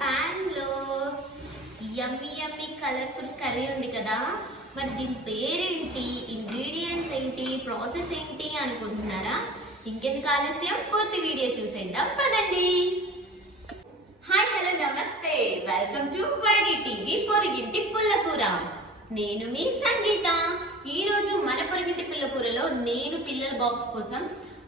ప్యాన్లో yummy yummy colourful curry ఉంది కదా. మరి దీని పేరేంటి? ఇంగ్రీడియంట్స్ ఏంటి? ప్రాసెస్ ఏంటి అనుకుంటున్నారా? ఇంకెందుకు ఆలస్యం? పూర్తి వీడియో చూసేద్దాం. పదండి. హాయ్ హలో నమస్తే. వెల్కమ్ టు వైడి టీవీ పొరిగింటి పుల్లకూర. నేను మీ సంగీత. ఈ రోజు మన పొరిగింటి పుల్లకూరలో నేను పిల్లల బాక్స్ కోసం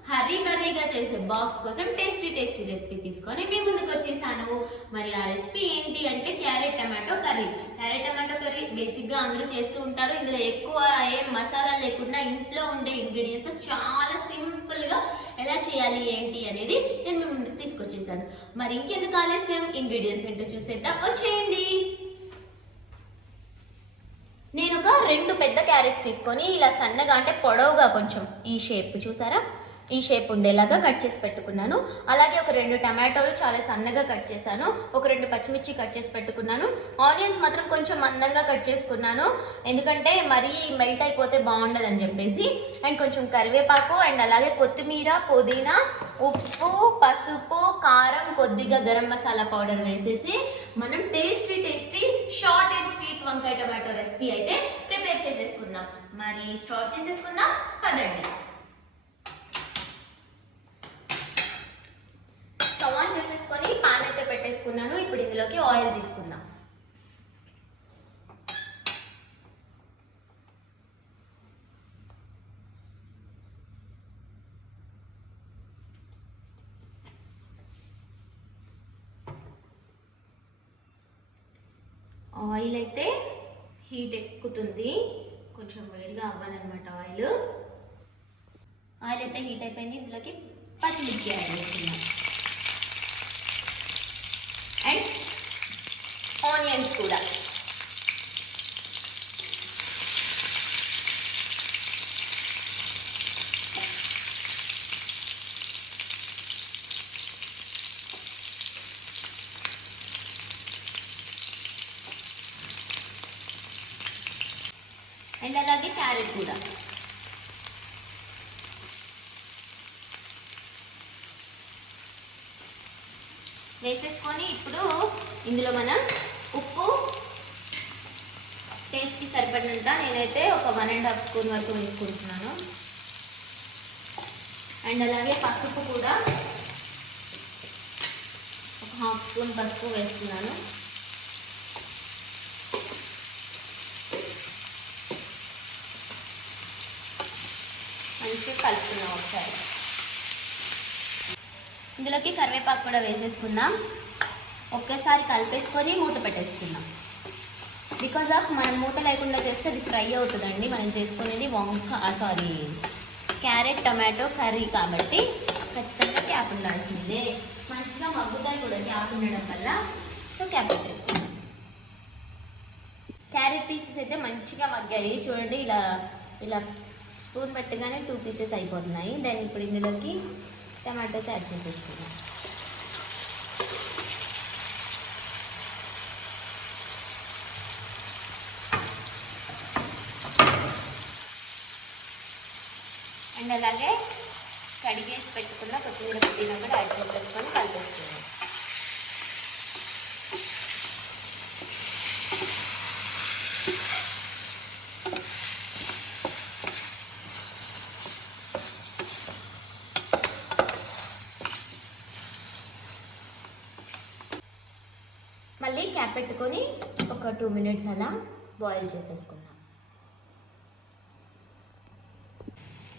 హర్రీ బర్రీగా చేసే బాక్స్ కోసం టేస్టీ టేస్టీ రెసిపీ తీసుకొని మీ ముందుకు వచ్చేసాను. మరి ఆ రెసిపీ ఏంటి అంటే carrot tomato curry. Carrot tomato curry బేసిక్గా అందరూ చేస్తూ ఉంటారు. ఇందులో ఎక్కువ ఏం మసాలా లేకుండా ఇంట్లో ఉండే ఇంగ్రీడియంట్స్ చాలా సింపుల్గా ఎలా చేయాలి ఏంటి అనేది నేను మీ ముందుకు తీసుకొచ్చేసాను. మరి ఇంకెందుకు ఆలస్యం? ఇంగ్రీడియంట్స్ ఏంటో చూసేద్దాం. వచ్చేయండి. నేను ఒక రెండు పెద్ద క్యారెట్స్ తీసుకొని ఇలా సన్నగా అంటే పొడవుగా కొంచెం ఈ షేప్ చూసారా? ఈ షేప్ ఉండేలాగా కట్ చేసి పెట్టుకున్నాను. అలాగే ఒక రెండు టమాటోలు చాలా సన్నగా కట్ చేశాను. ఒక రెండు పచ్చిమిర్చి కట్ చేసి పెట్టుకున్నాను. ఆనియన్స్ మాత్రం కొంచెం మందంగా కట్ చేసుకున్నాను. ఎందుకంటే మరీ మెల్ట్ అయిపోతే బాగుండదని చెప్పేసి. అండ్ కొంచెం కరివేపాకు అండ్ అలాగే కొత్తిమీర పుదీనా ఉప్పు పసుపు కారం కొద్దిగా గరం మసాలా పౌడర్ వేసేసి మనం tasty tasty short and sweet వంకాయ టమాటో రెసిపీ అయితే ప్రిపేర్ చేసేసుకుందాం. మరి స్టార్ట్ చేసేసుకుందాం. పదండి స్టవ్ తీసుకొని పాన్ అయితే పెట్టేసుకున్నాను. ఇప్పుడు ఇందులోకి ఆయిల్ తీసుకుందాం. ఆయిల్ అయితే హీట్ ఎక్కుతుంది. కొంచెం వేడిగా అవ్వాలన్నమాట ఆయిల్ ఆయిల్ అయితే హీట్ అయిపోయింది. ఇందులోకి పచ్చిమిర్చి యాడ్ చేస్తున్నాం అండ్ ఆనియన్స్ కూడా అండ్ అలాగే క్యారెట్ కూడా వేసేసుకొని ఇప్పుడు ఇందులో మనం ఉప్పు టేస్ట్కి సరిపడినంత నేనైతే ఒక వన్ అండ్ హాఫ్ స్పూన్ వరకు వేసుకుంటున్నాను. అండ్ అలాగే పసుపు కూడా ఒక హాఫ్ స్పూన్ పసుపు వేస్తున్నాను. మంచిగా కలుపుతున్నాం ఒకసారి. ఇందులోకి కరివేపాకు కూడా వేసేసుకుందాం. ఒకేసారి కలిపేసుకొని మూత పెట్టేసుకుందాం. బికాజ్ ఆఫ్ మనం మూత లేకుండా చేస్తే అది ఫ్రై అవుతుందండి. మనం చేసుకునేది వంక సారీ క్యారెట్ టమాటో కర్రీ కాబట్టి ఖచ్చితంగా క్యాప్ ఉండాల్సిందే. మంచిగా మగ్గుతాయి కూడా క్యాప్ ఉండడం వల్ల. సో క్యాప్ పెట్టేసుకుందాం. క్యారెట్ పీసెస్ అయితే మంచిగా మగ్గాయి. చూడండి ఇలా ఇలా స్పూన్ పెట్టగానే టూ పీసెస్ అయిపోతున్నాయి. దెన్ ఇప్పుడు ఇందులోకి టమాటోస్ యాడ్ చేసేసుకుందాం అండ్ అలాగే కడిగేసి పెట్టుకున్న కొత్తిమీర పుదీనా కూడా యాడ్ చేసేసుకొని కలిపేసుకుందాం మళ్ళీ క్యాప్ పెట్టుకొని ఒక టూ మినిట్స్ అలా బాయిల్ చేసేసుకుందాం.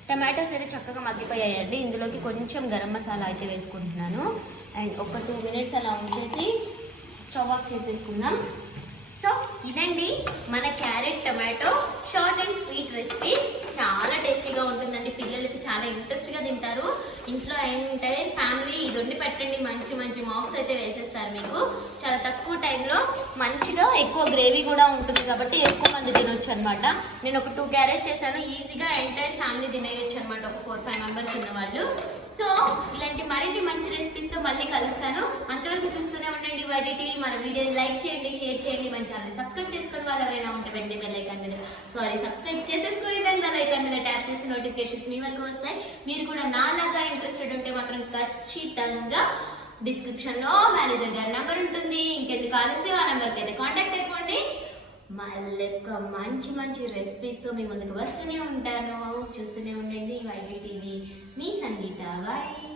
టమాటోస్ అయితే చక్కగా మగ్గిపోయాయండి. ఇందులోకి కొంచెం గరం మసాలా అయితే వేసుకుంటున్నాను. అండ్ ఒక టూ మినిట్స్ అలా ఉంచేసి స్టవ్ ఆఫ్ చేసేసుకుందాం. సో ఇదండి మన carrot tomato short and sweet recipe. చాలా టేస్టీగా ఉంటుందండి. చాలా ఇంట్రెస్ట్గా తింటారు. ఇంట్లో ఏంటంటే ఫ్యామిలీ ఇది వండి పెట్టండి మంచి మంచి మాక్స్ అయితే వేసేస్తారు మీకు. చాలా తక్కువ టైంలో మంచిగా ఎక్కువ గ్రేవీ కూడా ఉంటుంది కాబట్టి ఎక్కువ మంది తినొచ్చు అనమాట నేను ఒక టూ క్యారెట్స్ చేశాను. ఈజీగా ఎంటైర్ ఫ్యామిలీ తినేయచ్చు అనమాట ఒక ఫోర్ ఫైవ్ మెంబర్స్ ఉన్నవాళ్ళు. సో ఇలాంటి మరిన్ని మంచి రెసిపీస్తో మళ్ళీ కలుస్తాను. అంతవరకు చూస్తూనే ఉండండి వాటి టీవీ మన వీడియోని లైక్ చేయండి షేర్ చేయండి. మన ఛానల్ సబ్స్క్రైబ్ చేసుకుని వాళ్ళు ఎవరైనా ఉంటే వెంటనే బెల్ ఐకాన్ మీద సారీ సబ్స్క్రైబ్ చేసేసుకుని దాని బెల్ ఐకాన్ మీద ట్యాప్ నోటిఫికేషన్స్ మీ వరకు వస్తాయి. మీరు కూడా నాలాగా ఇంట్రెస్టెడ్ ఉంటే మాత్రం ఖచ్చితంగా డిస్క్రిప్షన్లో మేనేజర్ గారి నెంబర్ ఉంటుంది. ఇంకెందుకు ఆలస్యం? ఆ నెంబర్కి అయితే కాంటాక్ట్ అయిపోండి. మళ్ళీ ఒక మంచి మంచి రెసిపీస్తో మీ ముందుకు వస్తూనే ఉంటాను. చూస్తూనే ఉండండి. వైవి టీవీ మీ సంగీత బాయ్